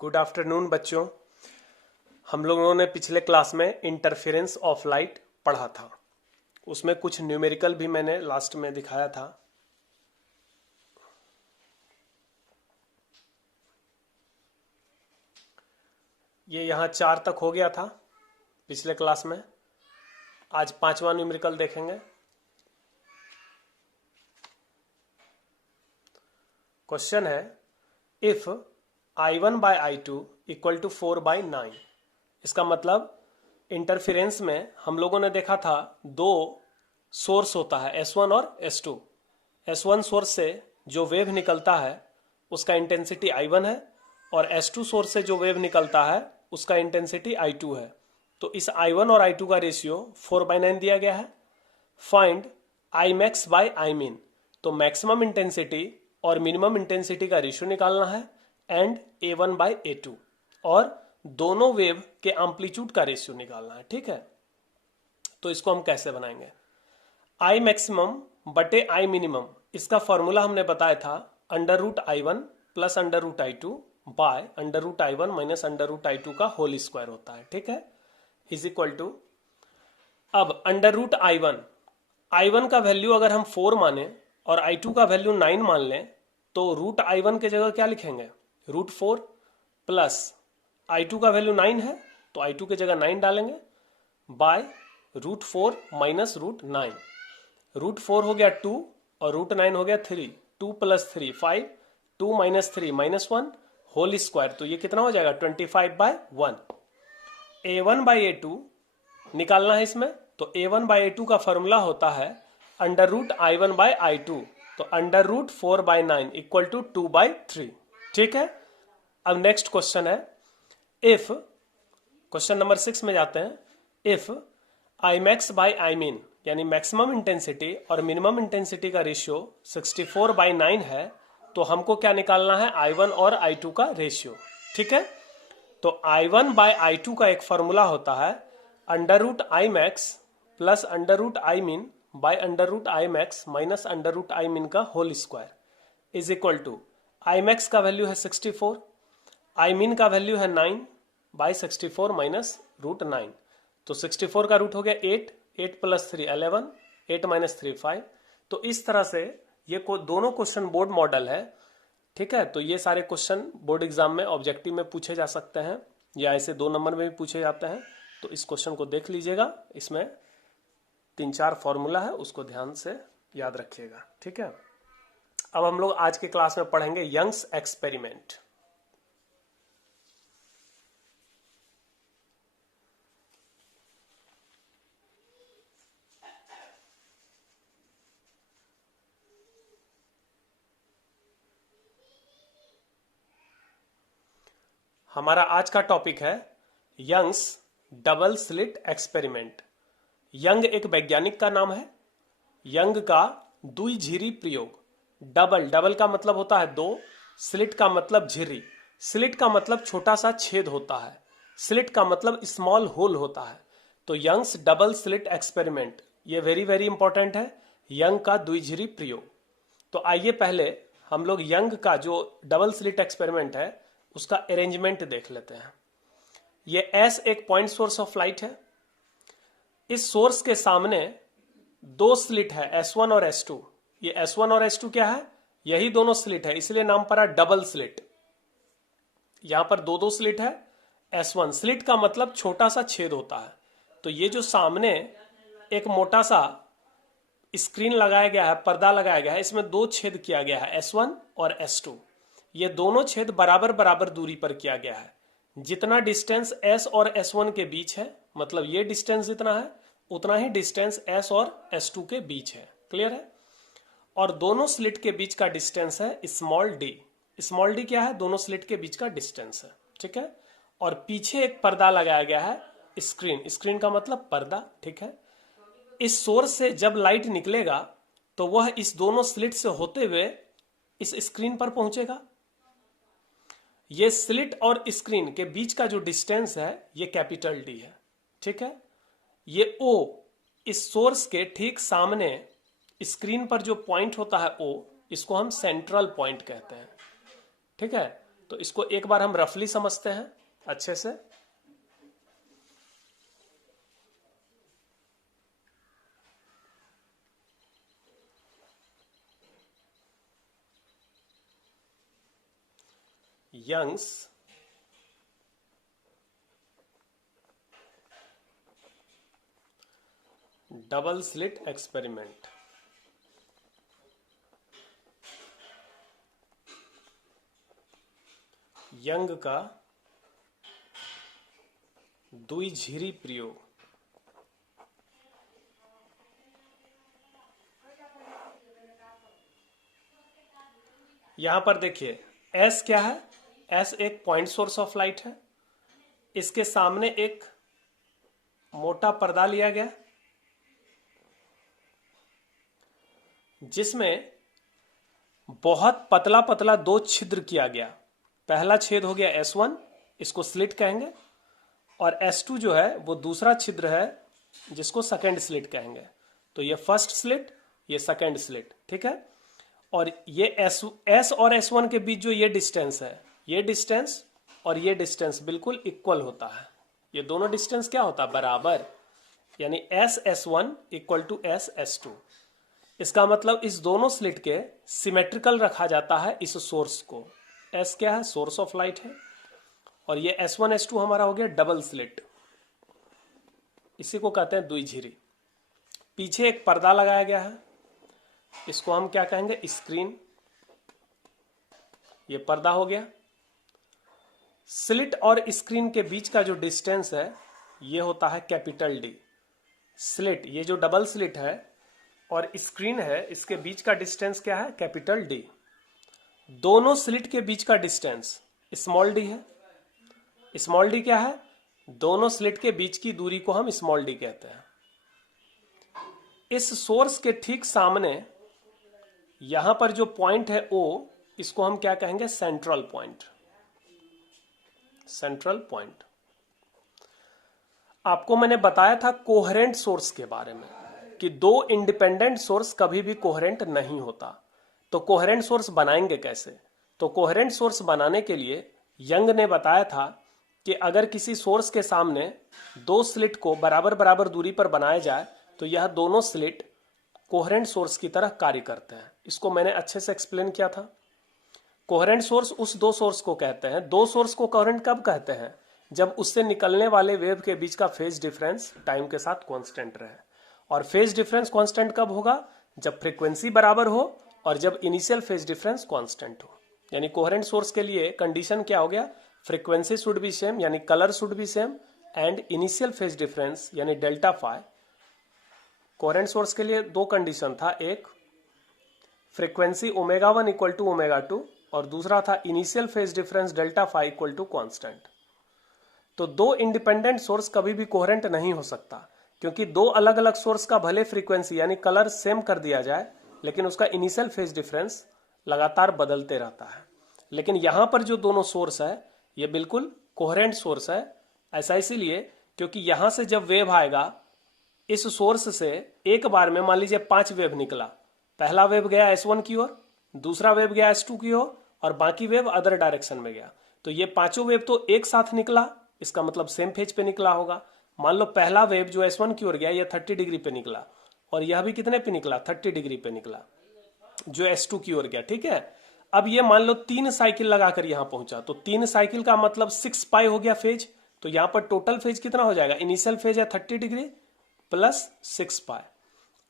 Good afternoon बच्चों। हम लोगों ने पिछले क्लास में इंटरफेरेंस ऑफ लाइट पढ़ा था। उसमें कुछ न्यूमेरिकल भी मैंने लास्ट में दिखाया था। ये यहाँ 4 तक हो गया था पिछले क्लास में। आज 5वां न्यूमेरिकल देखेंगे। क्वेश्चन है, if I1 bye I2 equal to 4/9। इसका मतलब इंटरफेरेंस में हम लोगों ने देखा था दो सोर्स होता है, S1 और S2। S1 सोर्स से जो वेव निकलता है उसका इंटेंसिटी I1 है, और S2 सोर्स से जो वेव निकलता है उसका इंटेंसिटी I2 है। तो इस I1 और I2 का रेशियो 4/9 दिया गया है। Find Imax by Imin। तो मैक्सिमम इंटेंसिटी और मिनिमम इंटेंसिटी का रेशियो निकालना है, एंड A1 बाय A2, और दोनों वेव के एम्पलीट्यूड का रेशियो निकालना है। ठीक है, तो इसको हम कैसे बनाएंगे? I मैक्सिमम बटे I मिनिमम, इसका फॉर्मूला हमने बताया था √I1 plus √I2 bye √I1 minus √I2 का होल स्क्वायर होता है। ठीक है, इज इक्वल टू, अब I1 का वैल्यू अगर हम 4 माने और I2 का वैल्यू 9 मान लें, तो √I1 के जगह क्या लिखेंगे? √4 प्लस I2 का वैल्यू 9 है तो I2 के जगह 9 डालेंगे, बाय √4 माइनस √9। √4 हो गया 2 और √9 हो गया 3। 2 प्लस 3 5, 2 माइनस 3 -1 होल स्क्वायर। तो ये कितना हो जाएगा? 25/1। A1 बाई A2 निकालना है इसमें। तो A1 बाई A2 का फॉर्मूला होता है √I1 बाई I2। तो √4/9 इक्वल टू 2/3। ठीक है, अब नेक्स्ट क्वेश्चन है, इफ, क्वेश्चन नंबर 6 में जाते हैं। इफ Imax बाई Imin यानी मैक्सिमम इंटेंसिटी और मिनिमम इंटेंसिटी का रेशियो 64/9 है, तो हमको क्या निकालना है? I1 और I2 का रेशियो। ठीक है, तो I1 बाय I2 का एक फॉर्मूला होता है √Imax plus √Imin by √Imax minus √Imin का whole square is equal to, Imax का वैल्यू है 64, Imin का वैल्यू है 9 बाई 64 माइनस √9। तो 64 का रूट हो गया 8, 8 प्लस 3 11, 8 माइनस 3 5। तो इस तरह से ये दोनों क्वेश्चन बोर्ड मॉडल है। ठीक है, तो ये सारे क्वेश्चन बोर्ड एग्जाम में ऑब्जेक्टिव में पूछे जा सकते हैं, या ऐसे 2 नंबर में भी पूछे जाते हैं। तो इस क्वेश्चन को देख लीजिएगा, इसमें 3-4 फॉर्मूला है, उसको ध्यान से याद रखिएगा। ठीक है, अब हम लोग आज के क्लास में पढ़ेंगे यंग्स एक्सपेरिमेंट। हमारा आज का टॉपिक है Young's double slit experiment. Young एक वैज्ञानिक का नाम है। यंग का द्विझिरी प्रयोग। डबल का मतलब होता है 2, स्लिट का मतलब झिरी। स्लिट का मतलब छोटा सा छेद होता है, स्लिट का मतलब स्मॉल होल होता है। तो यंग्स डबल स्लिट एक्सपेरिमेंट, ये वेरी वेरी इंपॉर्टेंट है, यंग का द्विझिरी प्रयोग। तो आइए पहले हम लोग यंग का जो डबल स्लिट एक्सपेरिमेंट है उसका अरेंजमेंट देख लेते हैं। ये एस एक पॉइंट सोर्स ऑफ लाइट है। इस सोर्स के सामने 2 स्लिट है, S1 और S2। ये S1 और S2 क्या है? यही दोनों स्लिट है, इसलिए नाम पड़ा डबल स्लिट। यहां पर 2-2 स्लिट है। S1 स्लिट का मतलब छोटा सा छेद होता है। तो ये जो सामने एक मोटा सा स्क्रीन लगाया गया है, पर्दा लगाया गया है, इसमें 2 छेद किया गया है, S1 और S2। ये दोनों छेद बराबर बराबर दूरी पर किया गया है। जितना डिस्टेंस S और S1 के बीच है, मतलब ये डिस्टेंस जितना है उतना ही डिस्टेंस S और S2 के बीच है। क्लियर है? और दोनों स्लिट के बीच का डिस्टेंस है स्मॉल d। स्मॉल d क्या है? दोनों स्लिट के बीच का डिस्टेंस है। ठीक है, और पीछे एक पर्दा लगाया गया है, स्क्रीन। स्क्रीन का मतलब पर्दा। ठीक है, इस सोर्स से जब लाइट निकलेगा तो वह इस दोनों स्लिट से होते हुए इस स्क्रीन पर पहुंचेगा। ये स्लिट और स्क्रीन के बीच का जो डिस्टेंस है ये कैपिटल D है। ठीक है, ये O इस सोर्स के ठीक सामने स्क्रीन पर जो पॉइंट होता है O, इसको हम सेंट्रल पॉइंट कहते हैं। ठीक है, तो इसको एक बार हम रफली समझते हैं अच्छे से। Young's double slit experiment. Young का द्विझिरी प्रयोग। यहां पर देखिए एस क्या है, एस एक पॉइंट सोर्स ऑफ लाइट है। इसके सामने एक मोटा पर्दा लिया गया जिसमें बहुत पतला पतला दो छिद्र किया गया। पहला छेद हो गया S1, इसको स्लिट कहेंगे, और S2 जो है वो दूसरा छिद्र है जिसको सेकेंड स्लिट कहेंगे। तो ये फर्स्ट स्लिट, ये सेकेंड स्लिट, ठीक है। और ये S और S1 के बीच जो ये डिस्टेंस है, ये डिस्टेंस और ये डिस्टेंस बिल्कुल इक्वल होता है। ये दोनों डिस्टेंस क्या होता है, बराबर, यानी S1 इक्वल टू S2। इसका मतलब इस दोनों स्लिट के सिमेट्रिकल रखा जाता है इस सोर्स को। S क्या है, सोर्स ऑफ लाइट है, और ये S1 S2 हमारा हो गया डबल स्लिट, इसी को कहते हैं द्विझिरी। पीछे एक पर्दा लगाया गया है, इसको हम क्या कहेंगे, स्क्रीन। ये पर्दा हो गया। स्लिट और स्क्रीन के बीच का जो डिस्टेंस है ये होता है कैपिटल डी। स्लिट, ये जो डबल स्लिट है और स्क्रीन है, इसके बीच का डिस्टेंस क्या है, कैपिटल डी। दोनों स्लिट के बीच का डिस्टेंस स्मॉल डी है। स्मॉल डी क्या है, दोनों स्लिट के बीच की दूरी को हम स्मॉल डी कहते हैं। इस सोर्स के ठीक सामने यहां पर जो पॉइंट है O, इसको हम क्या कहेंगे, सेंट्रल पॉइंट। Central point. आपको मैंने बताया था कोहेरेंट सोर्स के बारे में कि दो इंडिपेंडेंट सोर्स कभी भी कोहेरेंट नहीं होता। तो कोहेरेंट सोर्स बनाएंगे कैसे? तो कोहेरेंट सोर्स बनाने के लिए यंग ने बताया था कि अगर किसी सोर्स के सामने दो स्लिट को बराबर बराबर दूरी पर बनाया जाए तो यह दोनों स्लिट कोहेरेंट सोर्स की तरह कार्य करते हैं। इसको मैंने अच्छे से एक्सप्लेन किया था। कोहेरेंट सोर्स उस दो सोर्स को कहते हैं। दो सोर्स को कोहेरेंट कब कहते हैं? जब उससे निकलने वाले वेव के बीच का फेज डिफरेंस टाइम के साथ कांस्टेंट रहे। और फेज डिफरेंस कांस्टेंट कब होगा? जब फ्रीक्वेंसी बराबर हो और जब इनिशियल फेज डिफरेंस कांस्टेंट हो। यानी कोहेरेंट सोर्स के लिए कंडीशन क्या हो गया? फ्रीक्वेंसी शुड बी सेम, यानी colour should be same, and initial phase difference यानी डेल्टा फाई। कोहेरेंट सोर्स के लिए दो कंडीशन था, एक फ्रीक्वेंसी ω1 इक्वल टू ω2 और दूसरा था initial phase difference delta phi equal to constant. तो दो इंडिपेंडेंट सोर्स कभी भी कोहेरेंट नहीं हो सकता, क्योंकि दो अलग अलग सोर्स का भले फ्रीक्वेंसी यानी कलर सेम कर दिया जाए लेकिन उसका इनिशियल फेज डिफरेंस लगातार बदलते रहता है। लेकिन यहां पर जो दोनों सोर्स है ये बिल्कुल कोहेरेंट सोर्स है। ऐसा इसीलिए क्योंकि यहां से जब वेव आएगा इस सोर्स से एक बार में मान लीजिए 5 वेव निकला। पहला वेव गया S1 की ओर, दूसरा वेव गया S2 की ओर और बाकी वेव अदर डायरेक्शन में गया। तो ये पांचों वेव तो एक साथ निकला, इसका मतलब सेम फेज पे निकला होगा। मान लो पहला वेव जो S1 की ओर गया ये 30 डिग्री पे निकला और यह भी कितने पे निकला? 30 डिग्री पे निकला जो S2 की ओर गया, ठीक है। अब ये मान लो 3 साइकिल लगाकर यहां पहुंचा, तो 3 साइकिल का मतलब 6 पाई हो गया फेज। तो यहां पर टोटल फेज कितना हो जाएगा? इनिशियल फेज है 30 डिग्री प्लस 6 पाई,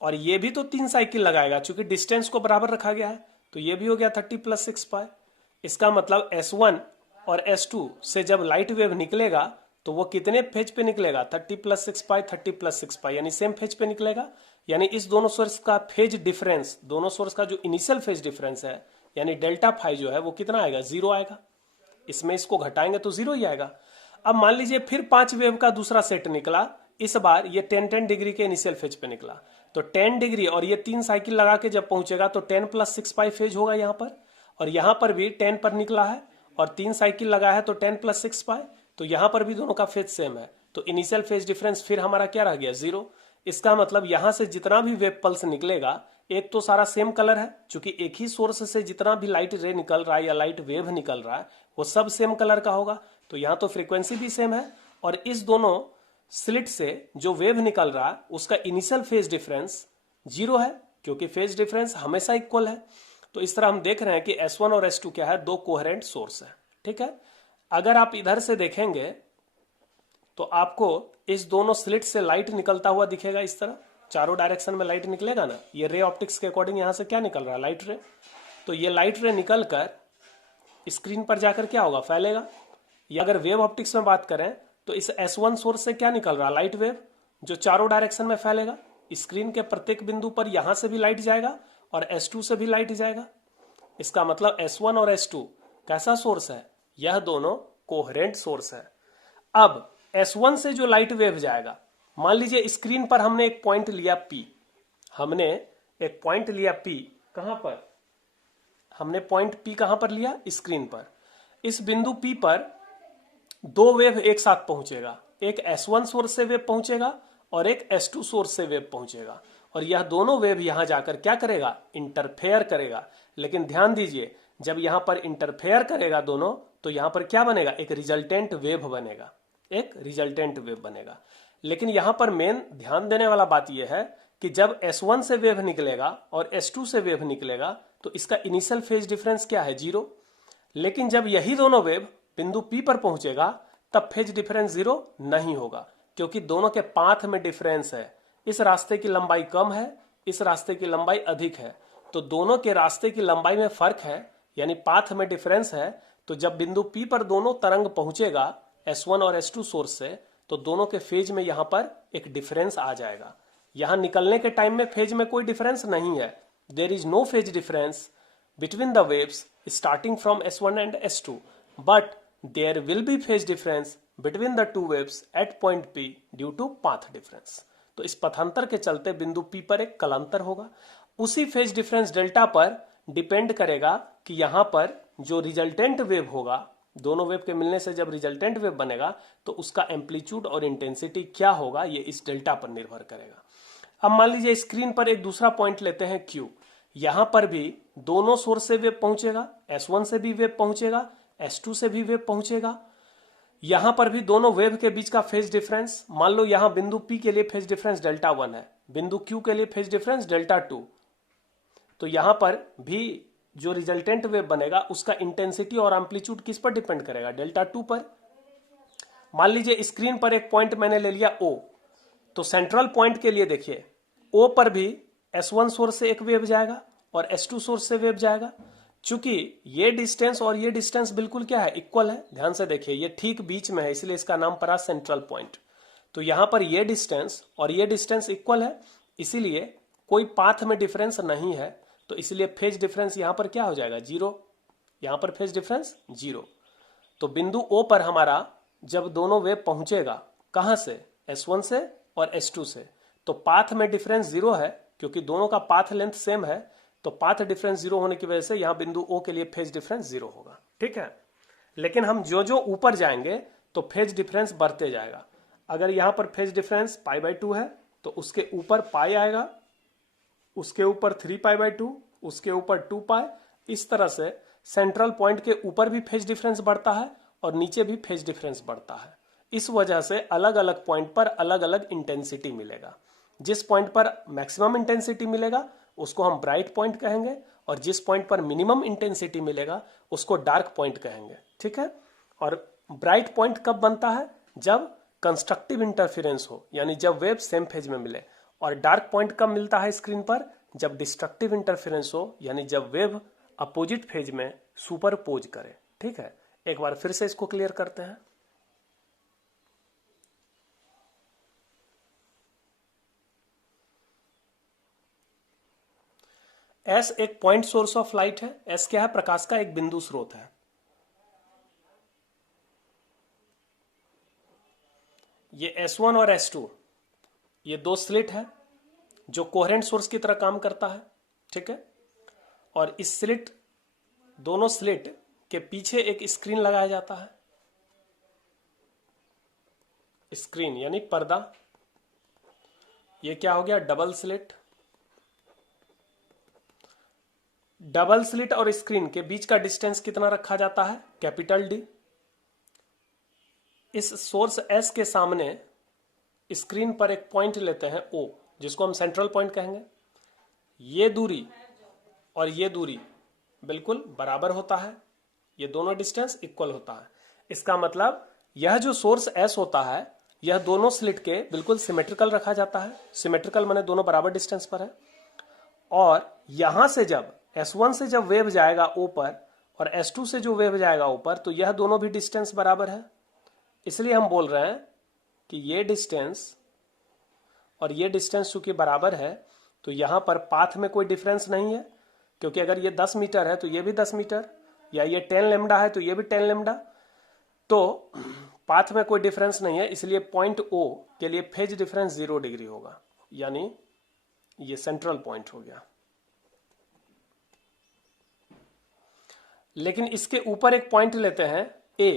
और ये भी तो 3 साइकिल लगाएगा चूंकि डिस्टेंस को बराबर रखा गया है। तो ये भी हो गया 30 प्लस 6 पाई। इसका मतलब S1 और S2 से जब लाइट वेव निकलेगा तो वो कितने फेज पे निकलेगा? 30 प्लस 6 पाई, 30 प्लस 6 पाई, यानी सेम फेज पे निकलेगा। यानी इस दोनों सोर्स का फेज डिफरेंस, दोनों सोर्स का जो इनिशियल फेज डिफरेंस है यानी डेल्टा फाई जो है वो कितना आएगा? 0 आएगा। इसमें इसको घटाएंगे तो 0 ही आएगा। अब मान लीजिए फिर 5 वेव का दूसरा सेट निकला, इस बार ये 10 डिग्री के इनिशियल फेज पे निकला। तो 10 डिग्री और ये 3 साइकिल लगा के जब पहुंचेगा तो 10 प्लस 6 पाई फेज होगा यहाँ पर, और यहाँ पर भी 10 पर निकला है और 3 साइकिल लगा है तो 10 प्लस 6 पाई। तो यहाँ पर भी दोनों का फेज सेम है, तो इनिशियल फेज डिफरेंस फिर हमारा क्या रह गया? 0। इसका मतलब यहां से जितना भी वेव पल्स निकलेगा एक तो सारा सेम कलर है, क्योंकि एक ही सोर्स से जितना भी लाइट रे निकल रहा है या लाइट वेव निकल रहा है वो सब सेम कलर का होगा, तो यहाँ तो फ्रीक्वेंसी भी सेम है। और इस दोनों स्लिट से जो वेव निकल रहा है उसका इनिशियल फेज डिफरेंस जीरो है, क्योंकि फेज डिफरेंस हमेशा इक्वल है। तो इस तरह हम देख रहे हैं कि S1 और S2 क्या है, दो कोहेरेंट सोर्स है। ठीक है, अगर आप इधर से देखेंगे तो आपको इस दोनों स्लिट से लाइट निकलता हुआ दिखेगा, इस तरह चारों डायरेक्शन में लाइट निकलेगा ना। ये रे ऑप्टिक्स के अकॉर्डिंग यहां से क्या निकल रहा है, लाइट रे। तो ये लाइट रे निकल कर स्क्रीन पर जाकर क्या होगा, फैलेगा। या अगर वेव ऑप्टिक्स में बात करें तो इस S1 सोर्स से क्या निकल रहा है, लाइट वेव, जो चारों डायरेक्शन में फैलेगा। स्क्रीन के प्रत्येक बिंदु पर यहां से भी लाइट जाएगा और S2 से भी लाइट जाएगा। इसका मतलब S1 और S2 कैसा सोर्स है, यह दोनों कोहेरेंट सोर्स है। अब S1 से जो लाइट वेव जाएगा, मान लीजिए स्क्रीन पर हमने एक पॉइंट लिया P, हमने एक पॉइंट लिया P, कहां पर हमने पॉइंट P कहां पर लिया, स्क्रीन पर। इस बिंदु P पर दो वेव एक साथ पहुंचेगा, एक S1 सोर्स से वेव पहुंचेगा और एक S2 सोर्स से वेव पहुंचेगा, और यह दोनों वेव यहां जाकर क्या करेगा, इंटरफेयर करेगा। लेकिन ध्यान दीजिए, जब यहां पर इंटरफेयर करेगा दोनों, तो यहां पर क्या बनेगा, एक रिजल्टेंट वेव बनेगा, एक रिजल्टेंट वेव बनेगा। लेकिन यहां पर मेन ध्यान देने वाला बात यह है कि जब S1 से वेव निकलेगा और S2 से वेव निकलेगा तो इसका इनिशियल फेज डिफरेंस क्या है, जीरो। लेकिन जब यही दोनों वेव बिंदु P पर पहुंचेगा तब फेज डिफरेंस जीरो नहीं होगा, क्योंकि दोनों के पाथ में डिफरेंस है। इस रास्ते की लंबाई कम है, इस रास्ते की लंबाई अधिक है, तो दोनों के रास्ते की लंबाई में फर्क है, यानी पाथ में डिफरेंस है। तो जब बिंदु P पर दोनों तरंग पहुंचेगा S1 और S2 सोर्स से, तो दोनों के फेज में यहां पर एक डिफरेंस आ जाएगा। यहां निकलने के टाइम में फेज में कोई डिफरेंस नहीं है, there is no phase difference between the waves starting from S1 and S2, but there will be phase difference between the two waves at point P due to path difference। तो इस पथांतर के चलते बिंदु P पर एक कलांतर होगा। उसी phase difference delta पर डिपेंड करेगा कि यहां पर जो रिजल्टेंट वेव होगा, दोनों वेव के मिलने से जब रिजल्टेंट वेव बनेगा तो उसका एम्पलीट्यूड और इंटेंसिटी क्या होगा, ये इस डेल्टा पर निर्भर करेगा। अब मान लीजिए स्क्रीन पर एक दूसरा पॉइंट लेते हैं Q। यहां पर भी दोनों सोर्स से वेव पहुंचेगा, S1 से भी वेव पहुंचेगा, S2 से भी वेव पहुंचेगा। यहां पर भी दोनों वेव के बीच का फेज डिफरेंस, मान लो यहां बिंदु P के लिए फेज डिफरेंस डेल्टा 1 है, बिंदु Q के लिए फेज डिफरेंस डेल्टा 2। तो यहां पर भी जो रिजल्टेंट वेव बनेगा उसका इंटेंसिटी और एम्पलीट्यूड किस पर डिपेंड करेगा, डेल्टा 2 पर। मान लीजिए स्क्रीन पर एक पॉइंट मैंने ले लिया O, तो सेंट्रल पॉइंट के लिए देखिए O पर भी S1 सोर्स से एक वेव जाएगा और S2 सोर्स से वेव जाएगा। चूंकि ये डिस्टेंस और ये डिस्टेंस बिल्कुल क्या है, इक्वल है। ध्यान से देखिए, ये ठीक बीच में है, इसलिए इसका नाम पड़ा सेंट्रल पॉइंट। तो यहां पर ये डिस्टेंस और ये डिस्टेंस इक्वल है, इसीलिए कोई पाथ में डिफरेंस नहीं है। तो इसलिए फेज डिफरेंस यहां पर क्या हो जाएगा, जीरो। यहां पर फेज डिफरेंस जीरो। तो बिंदु O पर हमारा जब दोनों वेव पहुंचेगा, कहां से, S1 से और S2 से, तो पाथ में डिफरेंस जीरो है, क्योंकि दोनों का पाथ लेंथ सेम है। तो पाथ डिफरेंस जीरो होने की वजह से यहां बिंदु O के लिए फेज डिफरेंस जीरो होगा। ठीक है, लेकिन हम जो जो ऊपर जाएंगे तो फेज डिफरेंस बढ़ते जाएगा। अगर यहां पर फेज डिफरेंस π/2 है तो उसके ऊपर पाई आएगा, उसके ऊपर 3π/2, उसके ऊपर 2π। इस तरह से सेंट्रल पॉइंट के ऊपर भी फेज डिफरेंस बढ़ता है और नीचे भी फेज डिफरेंस बढ़ता है। इस वजह से अलग अलग पॉइंट पर अलग अलग इंटेंसिटी मिलेगा। जिस पॉइंट पर मैक्सिमम इंटेंसिटी मिलेगा उसको हम ब्राइट पॉइंट कहेंगे, और जिस पॉइंट पर मिनिमम इंटेंसिटी मिलेगा उसको डार्क पॉइंट कहेंगे। ठीक है, और ब्राइट पॉइंट कब बनता है, जब कंस्ट्रक्टिव इंटरफेरेंस हो, यानी जब वेव सेम फेज में मिले। और डार्क पॉइंट कब मिलता है स्क्रीन पर, जब डिस्ट्रक्टिव इंटरफेरेंस हो, यानी जब वेव अपोजिट फेज में सुपरपोज करे। ठीक है, एक बार फिर से इसको क्लियर करते हैं। S एक पॉइंट सोर्स ऑफ लाइट है। S क्या है, प्रकाश का एक बिंदु स्रोत है। ये S1 और S2 ये दो स्लिट है जो कोहेरेंट सोर्स की तरह काम करता है। ठीक है, और इस स्लिट, दोनों स्लिट के पीछे एक स्क्रीन लगाया जाता है। स्क्रीन यानी पर्दा। ये क्या हो गया, डबल स्लिट। डबल स्लिट और स्क्रीन के बीच का डिस्टेंस कितना रखा जाता है? Capital D. इस सोर्स एस के सामने स्क्रीन पर एक पॉइंट लेते हैं ओ, जिसको हम सेंट्रल पॉइंट कहेंगे। ये दूरी और ये दूरी बिल्कुल बराबर होता है, ये दोनों डिस्टेंस इक्वल होता है। इसका मतलब यह जो सोर्स एस होता है यह दोनों स्लिट के बिल्कुल सिमेट्रिकल रखा जाता है। सिमेट्रिकल माने दोनों बराबर डिस्टेंस पर है। और यहां से जब S1 से जब वेव जाएगा O पर और S2 से जो वेव जाएगा O पर, तो यह दोनों भी डिस्टेंस बराबर है। इसलिए हम बोल रहे हैं कि ये डिस्टेंस और ये डिस्टेंस चूंकि बराबर है तो यहां पर पाथ में कोई डिफरेंस नहीं है, क्योंकि अगर ये 10 मीटर है तो ये भी 10 मीटर, या ये 10 लेमडा है तो ये भी 10 लेमडा, तो पाथ में कोई डिफरेंस नहीं है। इसलिए पॉइंट O के लिए फेज डिफरेंस 0 डिग्री होगा, यानी ये सेंट्रल पॉइंट हो गया। लेकिन इसके ऊपर एक पॉइंट लेते हैं A।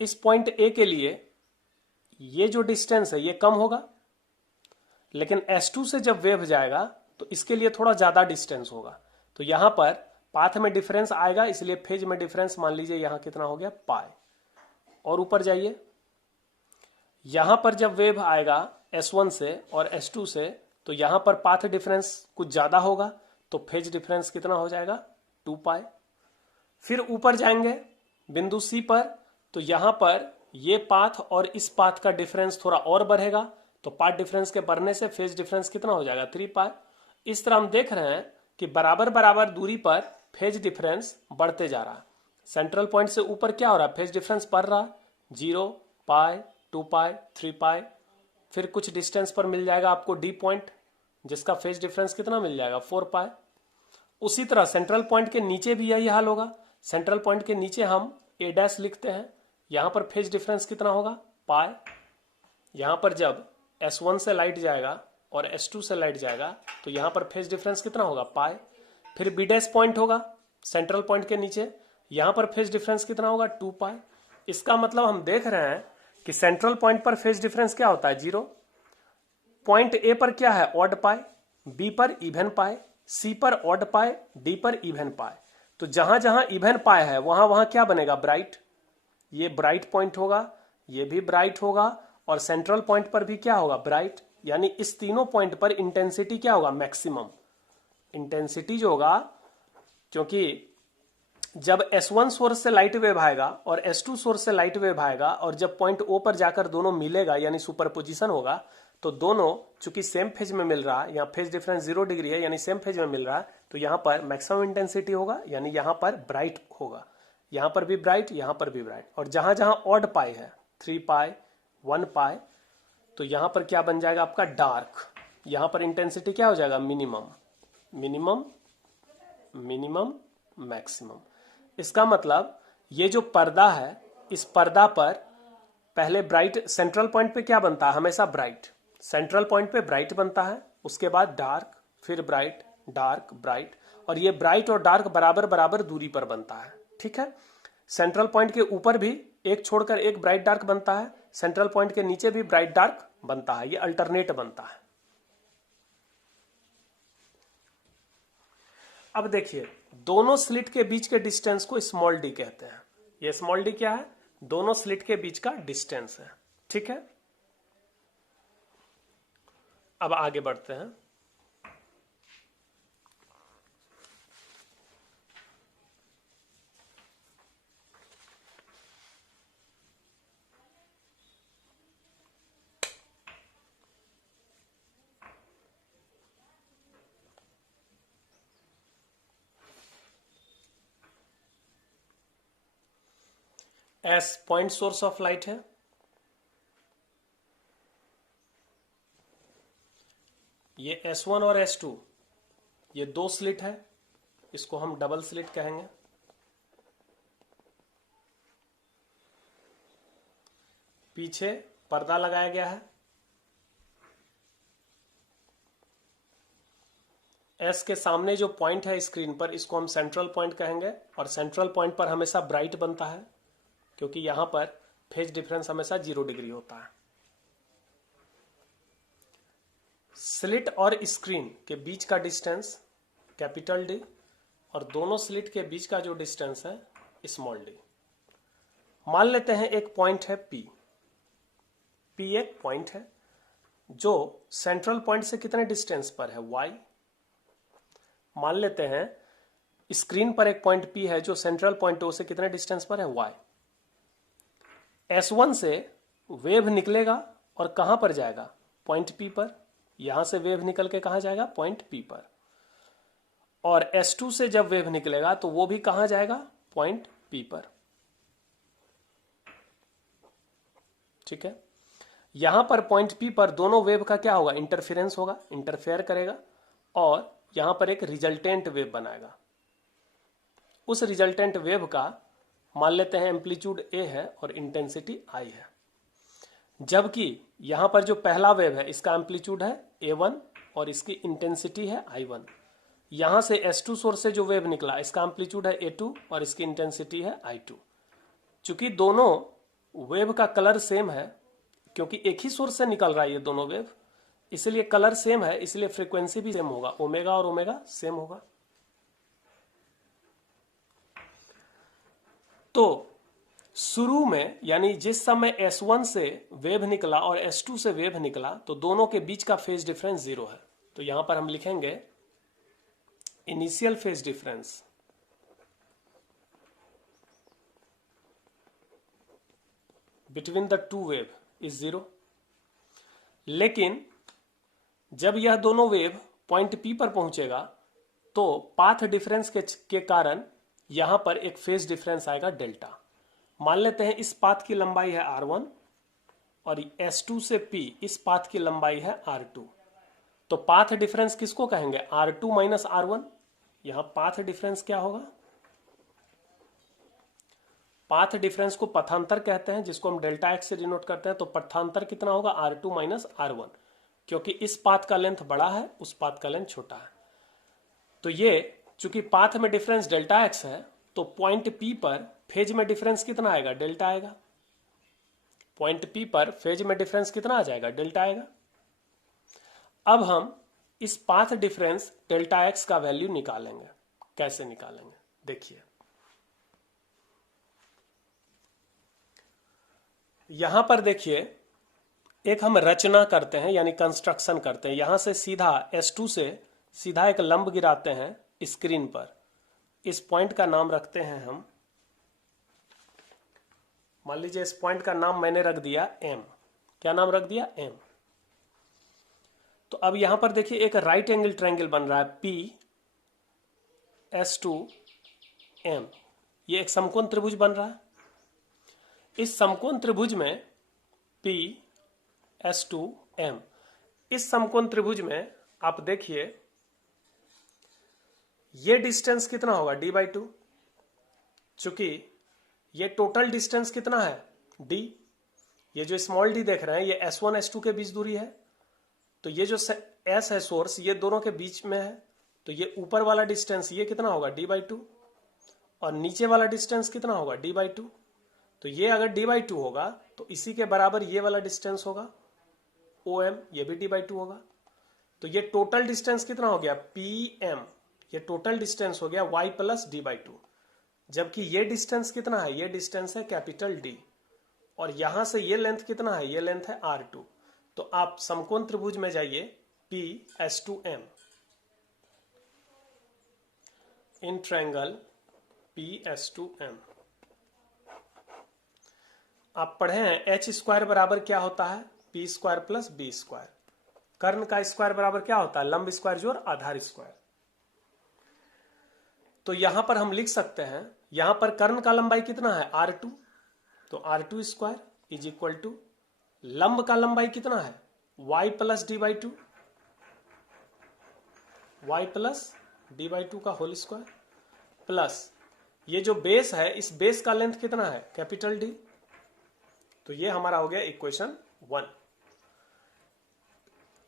इस पॉइंट A के लिए ये जो डिस्टेंस है ये कम होगा, लेकिन S2 से जब वेव जाएगा तो इसके लिए थोड़ा ज्यादा डिस्टेंस होगा। तो यहां पर पाथ में डिफरेंस आएगा, इसलिए फेज में डिफरेंस मान लीजिए यहां कितना हो गया, पाई। और ऊपर जाइए, यहां पर जब वेव आएगा S1 से और S2 से तो यहां पर पाथ डिफरेंस कुछ ज्यादा होगा, तो फेज डिफरेंस कितना हो जाएगा, 2 पाई। फिर ऊपर जाएंगे बिंदु C पर, तो यहां पर ये पाथ और इस पाथ का डिफरेंस थोड़ा और बढ़ेगा, तो पाथ डिफरेंस के बढ़ने से फेज डिफरेंस कितना हो जाएगा, 3 पाई। इस तरह हम देख रहे हैं कि बराबर बराबर दूरी पर फेज डिफरेंस बढ़ते जा रहा है। सेंट्रल पॉइंट से ऊपर क्या हो रहा है, फेज डिफरेंस बढ़ रहा है, 0 पाई, 2 पाई, 3 पाई। फिर कुछ डिस्टेंस पर मिल जाएगा आपको डी पॉइंट, जिसका फेज डिफरेंस कितना मिल जाएगा, 4 पाई। उसी तरह सेंट्रल पॉइंट के नीचे भी यही हाल होगा। सेंट्रल पॉइंट के नीचे हम ए डैश लिखते हैं, यहां पर फेज डिफरेंस कितना होगा, पाई। यहां पर जब S1 से लाइट जाएगा और S2 से लाइट जाएगा तो यहां पर फेज डिफरेंस कितना होगा, पाई। फिर बी डैश पॉइंट होगा सेंट्रल पॉइंट के नीचे, यहां पर फेज डिफरेंस कितना होगा, 2 पाई। इसका मतलब हम देख रहे हैं कि सेंट्रल पॉइंट पर फेज डिफरेंस क्या होता है, 0। पॉइंट ए पर क्या है, ऑड पाई, बी पर इवन पाई, सी पर ऑड पाई, डी पर इवन पाई। तो जहां जहां इवन पाई है वहां वहां क्या बनेगा, ब्राइट। ये ब्राइट पॉइंट होगा, ये भी ब्राइट होगा, और सेंट्रल पॉइंट पर भी क्या होगा, ब्राइट। यानी इस तीनों पॉइंट पर इंटेंसिटी क्या होगा, मैक्सिमम। इंटेंसिटी जो होगा, क्योंकि जब S1 सोर्स से लाइट वेव आएगा और S2 सोर्स से लाइट वेव आएगा और जब पॉइंट O पर जाकर दोनों मिलेगा यानी सुपरपोजिशन होगा, तो दोनों चूंकि सेम फेज में मिल रहा है, यहाँ फेज डिफरेंस 0 डिग्री है यानी सेम फेज में मिल रहा है, तो यहां पर मैक्सिमम इंटेंसिटी होगा, यानी यहां पर ब्राइट होगा। यहां पर भी ब्राइट, यहां पर भी ब्राइट। और जहां जहां ऑड पाई है, 3 पाई, 1 पाई, तो यहां पर क्या बन जाएगा आपका, डार्क। यहां पर इंटेंसिटी क्या हो जाएगा, मिनिमम। Minimum, minimum, maximum. इसका मतलब ये जो पर्दा है, इस पर्दा पर पहले ब्राइट, सेंट्रल पॉइंट पे क्या बनता है, हमेशा ब्राइट। सेंट्रल पॉइंट पे ब्राइट बनता है, उसके बाद डार्क, फिर ब्राइट, डार्क, ब्राइट। और ये ब्राइट और डार्क बराबर बराबर दूरी पर बनता है, ठीक है। सेंट्रल पॉइंट के ऊपर भी एक छोड़कर एक ब्राइट डार्क बनता है, सेंट्रल पॉइंट के नीचे भी ब्राइट डार्क बनता है, ये अल्टरनेट बनता है। अब देखिए, दोनों स्लिट के बीच के डिस्टेंस को स्मॉल डी कहते हैं। ये स्मॉल डी क्या है, दोनों स्लिट के बीच का डिस्टेंस है, ठीक है। अब आगे बढ़ते हैं। S point source of light है, ये S1 और S2 ये 2 स्लिट है, इसको हम डबल स्लिट कहेंगे। पीछे पर्दा लगाया गया है, एस के सामने जो पॉइंट है स्क्रीन पर, इसको हम सेंट्रल पॉइंट कहेंगे। और सेंट्रल पॉइंट पर हमेशा ब्राइट बनता है, क्योंकि यहां पर फेज डिफरेंस हमेशा 0 डिग्री होता है। स्लिट और स्क्रीन के बीच का डिस्टेंस कैपिटल डी, और दोनों स्लिट के बीच का जो डिस्टेंस है स्मॉल डी। मान लेते हैं एक पॉइंट है P एक पॉइंट है जो सेंट्रल पॉइंट से कितने डिस्टेंस पर है y। मान लेते हैं स्क्रीन पर एक पॉइंट P है जो सेंट्रल पॉइंट O से कितने डिस्टेंस पर है y। S1 से वेव निकलेगा और कहां पर जाएगा, पॉइंट P पर। यहां से वेव निकल के कहां जाएगा, पॉइंट P पर। और S2 से जब वेव निकलेगा तो वो भी कहां जाएगा, पॉइंट P पर। ठीक है, यहां पर पॉइंट P पर दोनों वेव का क्या होगा, इंटरफेरेंस होगा, इंटरफेयर करेगा और यहां पर एक रिजल्टेंट वेव बनाएगा। उस रिजल्टेंट वेव का मान लेते हैं एम्पलीट्यूड A है और इंटेंसिटी I है। जबकि यहां पर जो पहला वेव है इसका एम्पलीट्यूड है A1 और इसकी इंटेंसिटी है I1। यहां से S2 सोर्स से जो वेव निकला इसका एम्पलीट्यूड है A2 और इसकी इंटेंसिटी है I2। चूंकि दोनों वेव का कलर सेम है, क्योंकि एक ही सोर्स से निकल रहा है ये दोनों वेव, इसलिए कलर सेम है, इसलिए फ्रीक्वेंसी भी सेम होगा, ओमेगा और ओमेगा सेम होगा। तो शुरू में यानी जिस समय S1 से वेव निकला और S2 से वेव निकला तो दोनों के बीच का फेज डिफरेंस 0 है। तो यहां पर हम लिखेंगे initial phase difference between the two wave is 0। लेकिन जब यह दोनों वेव पॉइंट P पर पहुंचेगा तो पाथ डिफरेंस के कारण यहां पर एक फेज डिफरेंस आएगा डेल्टा। मान लेते हैं इस पाथ की लंबाई है R1 और S2 से P इस पाथ की लंबाई है R2। तो पाथ डिफरेंस किसको कहेंगे, R2 माइनस R1। यहां पाथ डिफरेंस क्या होगा, पाथ डिफरेंस को पथांतर कहते हैं, जिसको हम डेल्टा एक्स से डिनोट करते हैं। तो पथांतर कितना होगा, R2 माइनस R1, क्योंकि इस पाथ का लेंथ बड़ा है, उस पाथ का लेंथ छोटा है। तो ये चूंकि पाथ में डिफरेंस डेल्टा एक्स है तो पॉइंट P पर फेज में डिफरेंस कितना आएगा, डेल्टा आएगा। पॉइंट P पर फेज में डिफरेंस कितना आ जाएगा, डेल्टा आएगा। अब हम इस पाथ डिफरेंस डेल्टा एक्स का वैल्यू निकालेंगे। कैसे निकालेंगे, देखिए यहां पर देखिए एक हम रचना करते हैं यानी कंस्ट्रक्शन करते हैं। यहां से सीधा S2 से सीधा एक लंब गिराते हैं स्क्रीन पर। इस पॉइंट का नाम रखते हैं हम, मान लीजिए इस पॉइंट का नाम मैंने रख दिया M। क्या नाम रख दिया, M। तो अब यहां पर देखिए एक राइट एंगल ट्रायंगल बन रहा है P S2 M। ये एक समकोण त्रिभुज बन रहा है। इस समकोण त्रिभुज में P S2 M, इस समकोण त्रिभुज में आप देखिए ये डिस्टेंस कितना होगा, d/2। चूंकि ये टोटल डिस्टेंस कितना है, d। ये जो स्मॉल d देख रहे हैं ये S1 S2 के बीच दूरी है। तो ये जो S है सोर्स, ये दोनों के बीच में है। तो ये ऊपर वाला डिस्टेंस ये कितना होगा, d/2, और नीचे वाला डिस्टेंस कितना होगा, d/2। तो ये अगर d/2 होगा तो इसी के बराबर ये वाला डिस्टेंस होगा OM, ये भी d/2 होगा। तो ये टोटल डिस्टेंस कितना हो गया, PM। ये टोटल डिस्टेंस हो गया y प्लस d/2। जबकि ये डिस्टेंस कितना है, ये डिस्टेंस है कैपिटल D, और यहां से ये लेंथ कितना है, ये लेंथ है R2। तो आप समकोण त्रिभुज में जाइए P S2M, in triangle P S2M आप पढ़े हैं h स्क्वायर बराबर क्या होता है, P square plus B square. कर्ण का स्क्वायर बराबर क्या होता है, लंब स्क्वायर जोड़ आधार स्क्वायर। तो यहां पर हम लिख सकते हैं, यहां पर कर्ण का लंबाई कितना है, R2। तो R2 square is equal to लंब का लंबाई कितना है, y plus d/2, y plus d/2 का होल स्क्वायर, प्लस ये जो बेस है इस बेस का लेंथ कितना है, कैपिटल D। तो ये हमारा हो गया इक्वेशन 1।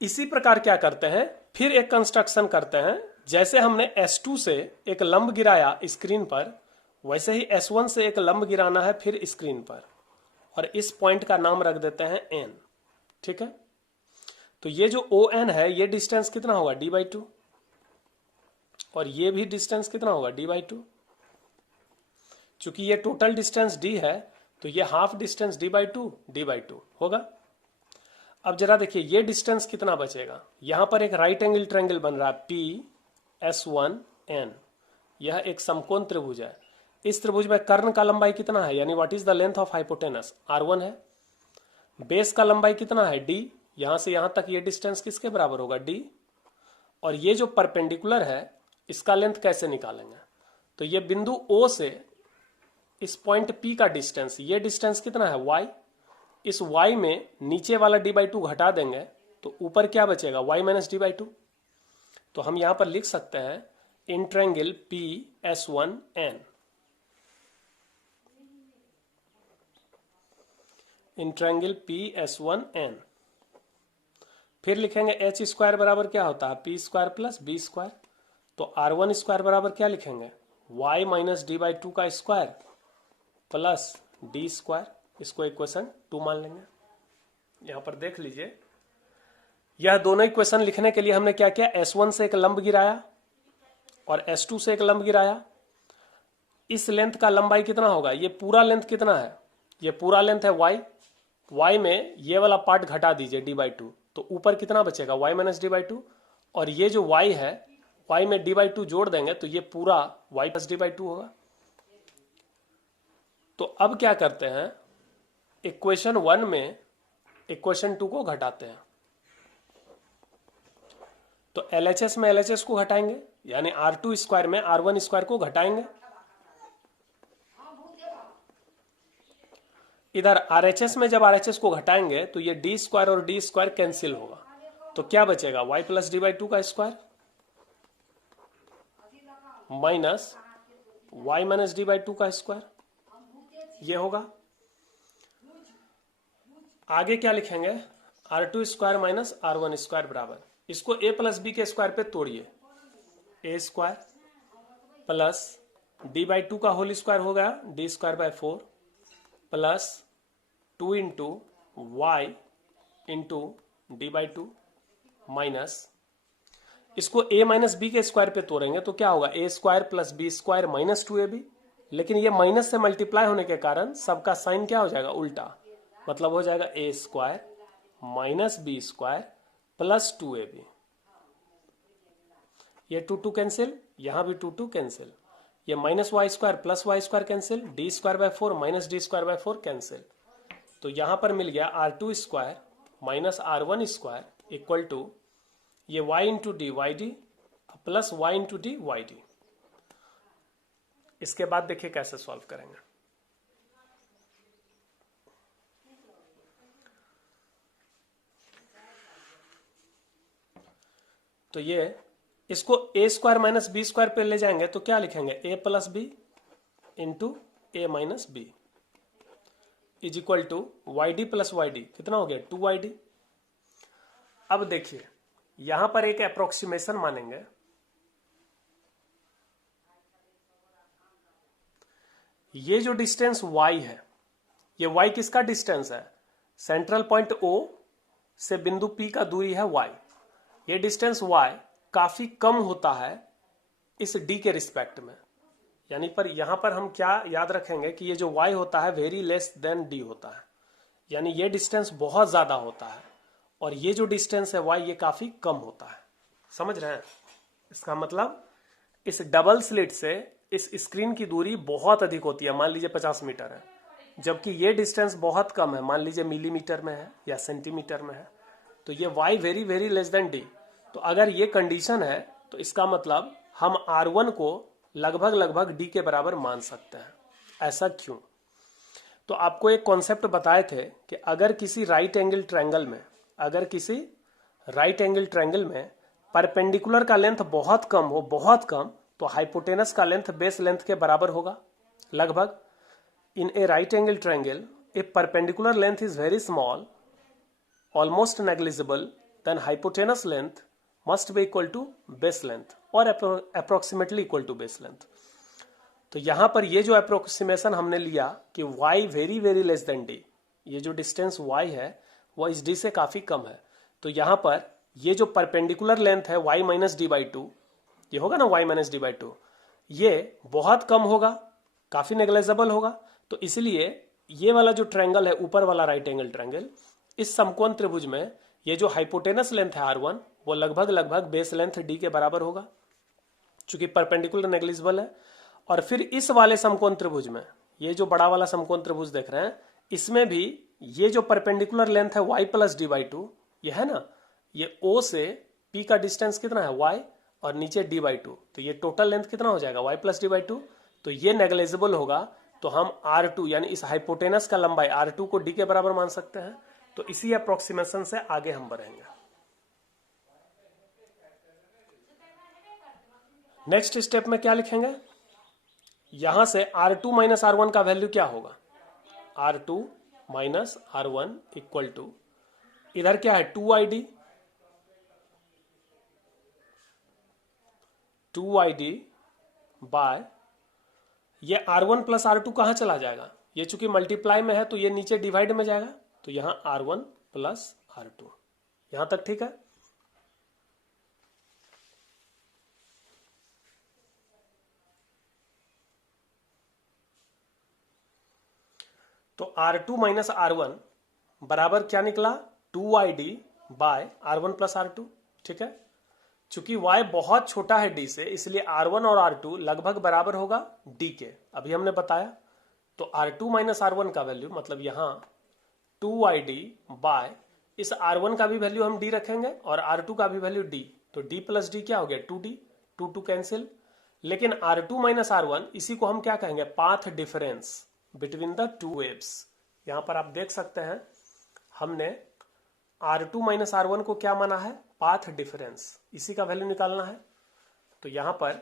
इसी प्रकार क्या करते हैं, फिर एक कंस्ट्रक्शन करते हैं। जैसे हमने S2 से एक लंब गिराया स्क्रीन पर, वैसे ही S1 से एक लंब गिराना है फिर स्क्रीन पर, और इस पॉइंट का नाम रख देते हैं N। ठीक है, तो ये जो ON है ये डिस्टेंस कितना होगा, d/2। और ये भी डिस्टेंस कितना होगा, d/2। चूंकि ये टोटल डिस्टेंस d है तो ये हाफ डिस्टेंस d/2 होगा। अब जरा देखिए ये डिस्टेंस कितना बचेगा, यहां पर एक राइट एंगल ट्रायंगल बन रहा है PS1N, यह एक समकोण त्रिभुज है। इस त्रिभुज में कर्ण का लंबाई कितना है, यानी what is the length of hypotenuse, R1 है। बेस का लंबाई कितना है, D, यहां से यहां तक ये डिस्टेंस किसके बराबर होगा, D। और ये जो परपेंडिकुलर है इसका लेंथ कैसे निकालेंगे, तो ये बिंदु O से इस पॉइंट P का डिस्टेंस, ये डिस्टेंस कितना है, Y। इस Y में नीचे वाला d/2 घटा देंगे तो ऊपर क्या बचेगा, y माइनस d/2। तो हम यहां पर लिख सकते हैं in triangle PS1N, in triangle PS1N। फिर लिखेंगे h स्क्वायर बराबर क्या होता है, p square plus b square. तो R1 स्क्वायर बराबर क्या लिखेंगे, y माइनस d/2 का स्क्वायर प्लस d स्क्वायर। इसको इक्वेशन 2 मान लेंगे। यहां पर देख लीजिए, यह दोनों इक्वेशन लिखने के लिए हमने क्या किया, S1 से एक लंब गिराया और S2 से एक लंब गिराया। इस लेंथ का लंबाई कितना होगा, ये पूरा लेंथ कितना है, ये पूरा लेंथ है y में ये वाला पार्ट घटा दीजिए d/2, तो ऊपर कितना बचेगा, y माइनस d/2। और ये जो y है, y में d/2 जोड़ देंगे तो ये पूरा y प्लस d/2 होगा। तो अब क्या करते हैं, इक्वेशन 1 में इक्वेशन 2 को घटाते हैं। तो LHS में LHS को घटाएंगे, यानी R2 स्क्वायर में R1 स्क्वायर को घटाएंगे। इधर RHS में जब RHS को घटाएंगे तो ये d स्क्वायर और d स्क्वायर कैंसिल होगा, तो क्या बचेगा, y प्लस d/2 का square minus y minus d/2 का स्क्वायर, ये होगा। आगे क्या लिखेंगे, R2 square minus R1 square बराबर, इसको a प्लस b के स्क्वायर पे तोड़िए, a स्क्वायर प्लस d/2 का होल स्क्वायर हो गया d square by 4 plus 2 into y into d/2 minus, इसको a माइनस b के स्क्वायर पे तोड़ेंगे तो क्या होगा, a square plus b square minus 2ab। लेकिन ये माइनस से मल्टीप्लाई होने के कारण सबका साइन क्या हो जाएगा, उल्टा, मतलब हो जाएगा a square minus b square plus 2ab। ये 2 कैंसिल, यहां भी 2 कैंसिल, ये minus y square plus y square cancel, d square by 4 minus d square by 4 cancel. तो यहां पर मिल गया R2 square minus R1 square equal to ये y into d y d plus y into d y d. इसके बाद देखिए कैसे सॉल्व करेंगे। तो ये इसको a square minus b square पे ले जाएंगे तो क्या लिखेंगे, a plus b into a minus b is equal to y d plus y d, कितना हो गया 2yd। अब देखिए यहां पर एक अप्रोक्सीमेशन मानेंगे, ये जो डिस्टेंस y है, ये y किसका डिस्टेंस है, सेंट्रल पॉइंट O से बिंदु P का दूरी है y। ये डिस्टेंस y काफी कम होता है इस d के रिस्पेक्ट में, यानी पर यहां पर हम क्या याद रखेंगे कि ये जो y होता है वेरी लेस देन d होता है, यानी ये डिस्टेंस बहुत ज्यादा होता है और ये जो डिस्टेंस है y ये काफी कम होता है। समझ रहे हैं, इसका मतलब इस डबल स्लिट से इस स्क्रीन की दूरी बहुत अधिक होती है, मान लीजिए 50 मीटर है, जबकि ये डिस्टेंस बहुत कम है, मान लीजिए मिलीमीटर में है या सेंटीमीटर में है, तो ये y very very less than d। तो अगर ये कंडीशन है तो इसका मतलब हम R1 को लगभग लगभग d के बराबर मान सकते हैं। ऐसा क्यों, तो आपको एक कॉन्सेप्ट बताए थे कि अगर किसी राइट एंगल ट्रायंगल में परपेंडिकुलर का लेंथ बहुत कम हो, बहुत कम, तो हाइपोटेनस का लेंथ बेस लेंथ के बराबर होगा लगभग। In a right angle triangle a perpendicular length is very small, almost negligible, then hypotenuse length must be equal to base length और approximately equal to base length. तो यहां पर ये जो अप्रोक्सीमेशन हमने लिया कि y very very less than d, ये जो डिस्टेंस y है वो इस d से काफी कम है, तो यहां पर ये जो परपेंडिकुलर लेंथ है y माइनस डी बाई 2, ये होगा ना y minus D by two, ये बहुत कम होगा, काफी नेग्लेजेबल होगा। तो इसलिए ये वाला जो ट्रायंगल है, ऊपर वाला राइट एंगल ट्रायंगल, इस समकोण त्रिभुज में ये जो हाइपोटेनस लेंथ है r1 वो लगभग लगभग बेस लेंथ d के बराबर होगा, चूंकि परपेंडिकुलर नेग्लिजिबल है। और फिर इस वाले समकोण त्रिभुज में, ये जो बड़ा वाला समकोण त्रिभुज देख रहे हैं, इसमें भी ये जो परपेंडिकुलर लेंथ है y plus D by two, ये है ना, ये O से P का डिस्टेंस कितना है y, और नीचे d बाई टू, तो ये टोटल लेंथ कितना हो जाएगा y plus D by two. तो ये नेग्लिजिबल होगा, तो हम R2 यानी इस हाइपोटेनस का लंबाई R2 को d के बराबर मान सकते हैं। तो इसी अप्रोक्सीमेशन से आगे हम बढ़ेंगे। नेक्स्ट स्टेप में क्या लिखेंगे, यहां से R2 माइनस R1 का वैल्यू क्या होगा, R2 minus R1 equal to, इधर क्या है 2ID बाय, ये R1 प्लस R2 कहां चला जाएगा, ये चूंकि मल्टीप्लाई में है तो ये नीचे डिवाइड में जाएगा, तो यहां R1 प्लस R2, यहां तक ठीक है। तो R2 माइनस R1 बराबर क्या निकला, 2ID bye R1 plus R2, ठीक है। चूंकि y बहुत छोटा है d से, इसलिए R1 और R2 लगभग बराबर होगा d के, अभी हमने बताया। तो R2 माइनस R1 का वैल्यू मतलब यहां 2ID बाय, इस R1 का भी वैल्यू हम d रखेंगे और R2 का भी वैल्यू d, तो d प्लस d क्या हो गया 2d, 2 कैंसिल। लेकिन R2 माइनस R1 इसी को हम क्या कहेंगे, path difference between the two waves. यहां पर आप देख सकते हैं हमने R2 माइनस R1 को क्या माना है, पाथ डिफरेंस, इसी का वैल्यू निकालना है। तो यहां पर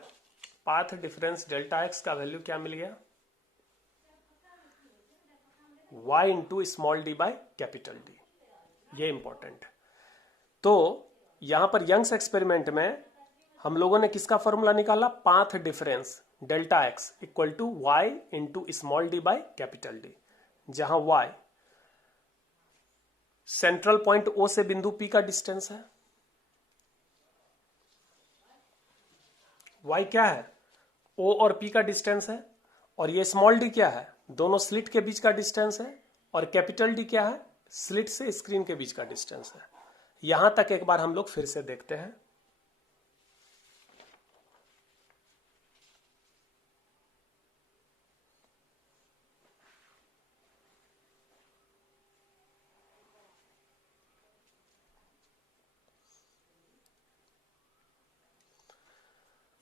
पाथ डिफरेंस डेल्टा x का वैल्यू क्या मिल गया, y into small d by capital d, ये इंपॉर्टेंट। तो यहां पर यंग्स एक्सपेरिमेंट में हम लोगों ने किसका फॉर्मूला निकाला, path difference delta x equal to y into small d by capital d, जहां y सेंट्रल पॉइंट O से बिंदु P का डिस्टेंस है, y क्या है, O और P का डिस्टेंस है, और ये स्मॉल d क्या है, दोनों स्लिट के बीच का डिस्टेंस है, और कैपिटल D क्या है, स्लिट से स्क्रीन के बीच का डिस्टेंस है। यहां तक एक बार हम लोग फिर से देखते हैं।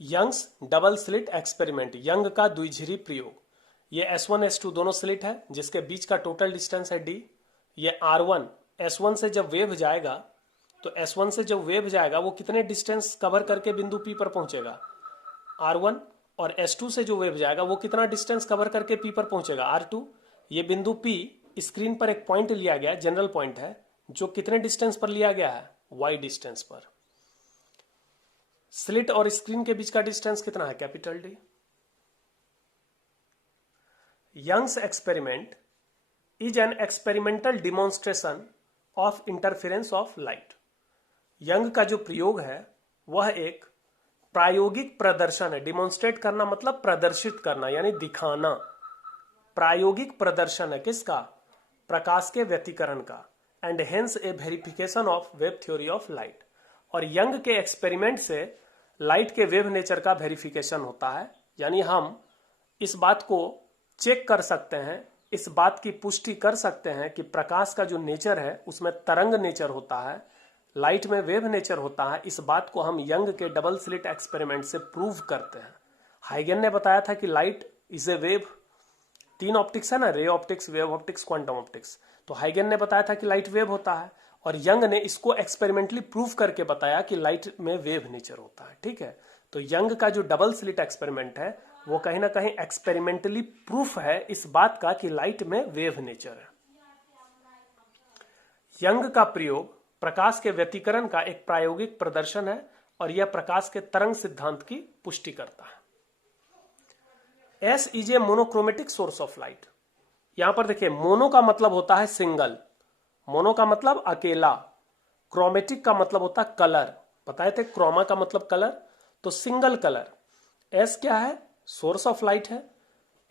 Young's double slit experiment, Young का द्विझिरी प्रयोग। ये S1 S2 दोनों स्लिट है जिसके बीच का टोटल डिस्टेंस है d। ये R1 S1 से जब वेव जाएगा, तो S1 से जब वेव जाएगा वो कितने डिस्टेंस कवर करके बिंदु P पर पहुंचेगा, R1, और S2 से जो वेव जाएगा वो कितना डिस्टेंस कवर करके P पर पहुंचेगा, R2। ये बिंदु P स्क्रीन पर एक पॉइंट लिया गया, जनरल पॉइंट है, जो कितने डिस्टेंस पर लिया गया है, y डिस्टेंस पर। स्लिट और स्क्रीन के बीच का डिस्टेंस कितना है, capital d. Young's experiment is an experimental demonstration of interference of light. Young का जो प्रयोग है वह एक प्रायोगिक प्रदर्शन है। डिमॉन्स्ट्रेट करना मतलब प्रदर्शित करना यानी दिखाना। प्रायोगिक प्रदर्शन है किसका, प्रकाश के व्यतिकरण का, and hence A verification of wave theory of light. और यंग के एक्सपेरिमेंट से लाइट के वेव नेचर का वेरिफिकेशन होता है, यानी हम इस बात को चेक कर सकते हैं, इस बात की पुष्टि कर सकते हैं कि प्रकाश का जो नेचर है उसमें तरंग नेचर होता है, लाइट में वेव नेचर होता है। इस बात को हम यंग के डबल स्लिट एक्सपेरिमेंट से प्रूव करते हैं। हाइगन ने बताया था कि light is a wave, 3 optics है ना, ray optics, wave optics, quantum optics. तो हाइगन ने बताया था कि लाइट वेव होता है, और यंग ने इसको एक्सपेरिमेंटली प्रूव करके बताया कि लाइट में वेव नेचर होता है। ठीक है, तो यंग का जो डबल स्लिट एक्सपेरिमेंट है वो कहीं ना कहीं एक्सपेरिमेंटली प्रूफ है इस बात का कि लाइट में वेव नेचर है। यंग का प्रयोग प्रकाश के व्यतिकरण का एक प्रायोगिक प्रदर्शन है, और यह प्रकाश के तरंग सिद्धांत की पुष्टि करता है। S is a monochromatic source of light. यहां पर देखिए, मोनो का मतलब होता है सिंगल, मोनो का मतलब अकेला, क्रोमेटिक का मतलब होता है कलर। बताए थे क्रोमा का मतलब कलर, तो सिंगल कलर, एस क्या है, सोर्स ऑफ लाइट है।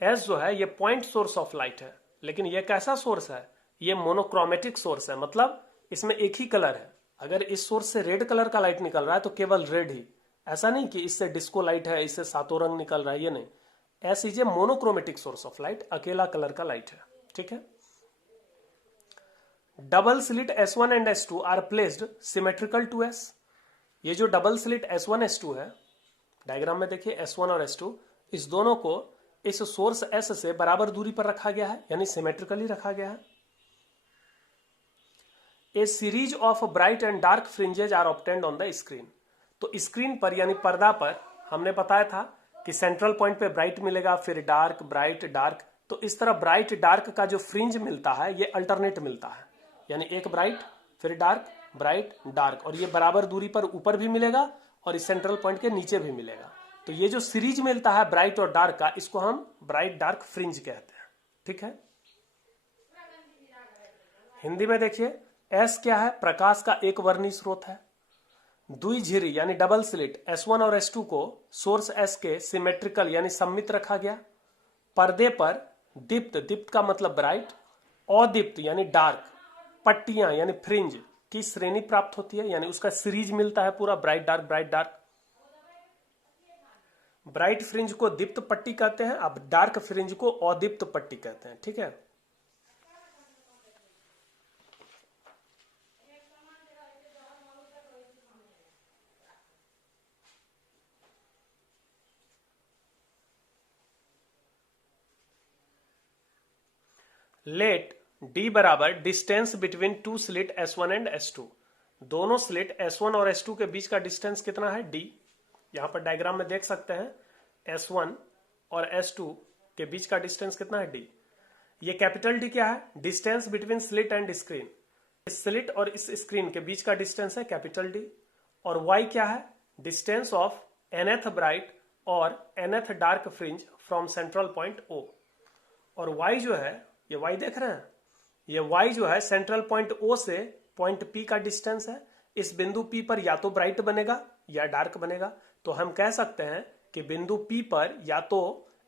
एस जो है ये पॉइंट सोर्स ऑफ लाइट है, लेकिन ये कैसा सोर्स है, ये मोनोक्रोमेटिक सोर्स है, मतलब इसमें एक ही कलर है। अगर इस सोर्स से रेड कलर का लाइट निकल रहा है तो केवल रेड ही, ऐसा नहीं कि इससे डिस्को लाइट है, इससे सातों रंग निकल रहा है, ये नहीं। S is a monochromatic source of light, अकेला कलर का लाइट है, ठीक है। Double slit S1 and S2 are placed symmetrical to S। ये जो डबल स्लिट S1 S2 है, डायग्राम में देखिए S1 और S2, इस दोनों को इस सोर्स S से बराबर दूरी पर रखा गया है, यानी सिमेट्रिकली रखा गया है। A series of bright and dark fringes are obtained on the screen. तो स्क्रीन पर यानी पर्दा पर हमने बताया था कि सेंट्रल पॉइंट पे ब्राइट मिलेगा, फिर डार्क, ब्राइट, डार्क। तो इस तरह ब्राइट डार्क का जो फ्रिंज मिलता है ये अल्टरनेट मिलता है, यानी एक ब्राइट फिर डार्क, ब्राइट डार्क, और ये बराबर दूरी पर ऊपर भी मिलेगा और इस सेंट्रल पॉइंट के नीचे भी मिलेगा। तो ये जो सीरीज मिलता है ब्राइट और डार्क का, इसको हम ब्राइट डार्क फ्रिंज कहते हैं, ठीक है। हिंदी में देखिए, एस क्या है, प्रकाश का एक वर्णी स्रोत है। द्विझिरी यानी डबल स्लिट S1 और S2 को सोर्स S के सिमेट्रिकल यानी सममित रखा गया। पर्दे पर दीप्त, दीप्त का मतलब ब्राइट, अदीप्त यानी डार्क, पट्टियां यानी फ्रिंज की श्रेणी प्राप्त होती है, यानी उसका सीरीज मिलता है पूरा, bright dark bright dark. Bright fringe को दीप्त पट्टी कहते हैं, अब डार्क फ्रिंज को अदीप्त पट्टी कहते हैं, ठीक है। लेट d बराबर distance between two slit S1 and S2। दोनों स्लिट S1 और S2 के बीच का डिस्टेंस कितना है, d। यहां पर डायग्राम में देख सकते हैं S1 और S2 के बीच का डिस्टेंस कितना है, d। ये कैपिटल D क्या है, distance between slit and screen. इस स्लिट और इस स्क्रीन के बीच का डिस्टेंस है कैपिटल D। और y क्या है, डिस्टेंस ऑफ nth ब्राइट और nth dark fringe from central point O। और y जो है, ये y देख रहे हैं, ये y जो है सेंट्रल पॉइंट O से पॉइंट P का डिस्टेंस है। इस बिंदु P पर या तो ब्राइट बनेगा या डार्क बनेगा। तो हम कह सकते हैं कि बिंदु P पर या तो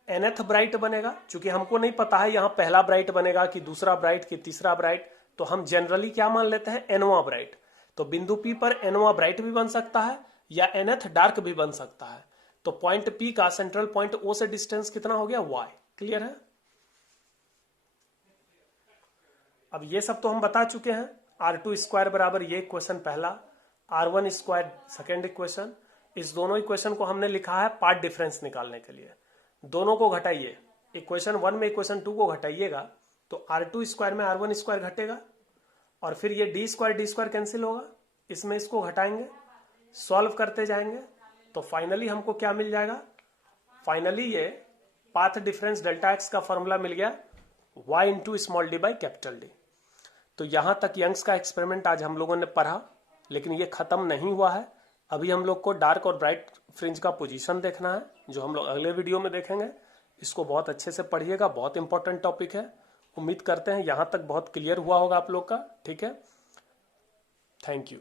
nth ब्राइट बनेगा, क्योंकि हमको नहीं पता है यहां पहला ब्राइट बनेगा कि दूसरा ब्राइट कि तीसरा ब्राइट, तो हम जनरली क्या मान लेते हैं, nवां ब्राइट। तो बिंदु P पर nवां ब्राइट भी बन सकता है या nth डार्क भी बन सकता है। तो पॉइंट P का सेंट्रल पॉइंट O से डिस्टेंस कितना हो गया, y। क्लियर है। अब ये सब तो हम बता चुके हैं। R2 स्क्वायर बराबर ये इक्वेशन पहला, R1 स्क्वायर सेकेंड इक्वेशन। इस दोनों इक्वेशन को हमने लिखा है पार्ट डिफरेंस निकालने के लिए। दोनों को घटाइए, इक्वेशन 1 में इक्वेशन 2 को घटाइएगा तो R2 स्क्वायर में R1 स्क्वायर घटेगा, और फिर ये डी स्क्वायर कैंसिल होगा, इसमें इसको घटाएंगे, सॉल्व करते जाएंगे तो फाइनली हमको क्या मिल जाएगा, फाइनली ये पाथ डिफरेंस डेल्टा एक्स का फॉर्मूला मिल गया, y into small D by capital D. तो यहां तक यंग्स का एक्सपेरिमेंट आज हम लोगों ने पढ़ा, लेकिन ये खत्म नहीं हुआ है। अभी हम लोग को डार्क और ब्राइट फ्रिंज का पोजीशन देखना है, जो हम लोग अगले वीडियो में देखेंगे। इसको बहुत अच्छे से पढ़िएगा, बहुत इंपॉर्टेंट टॉपिक है। उम्मीद करते हैं यहां तक बहुत क्लियर हुआ होगा आप लोग का, ठीक है। Thank you.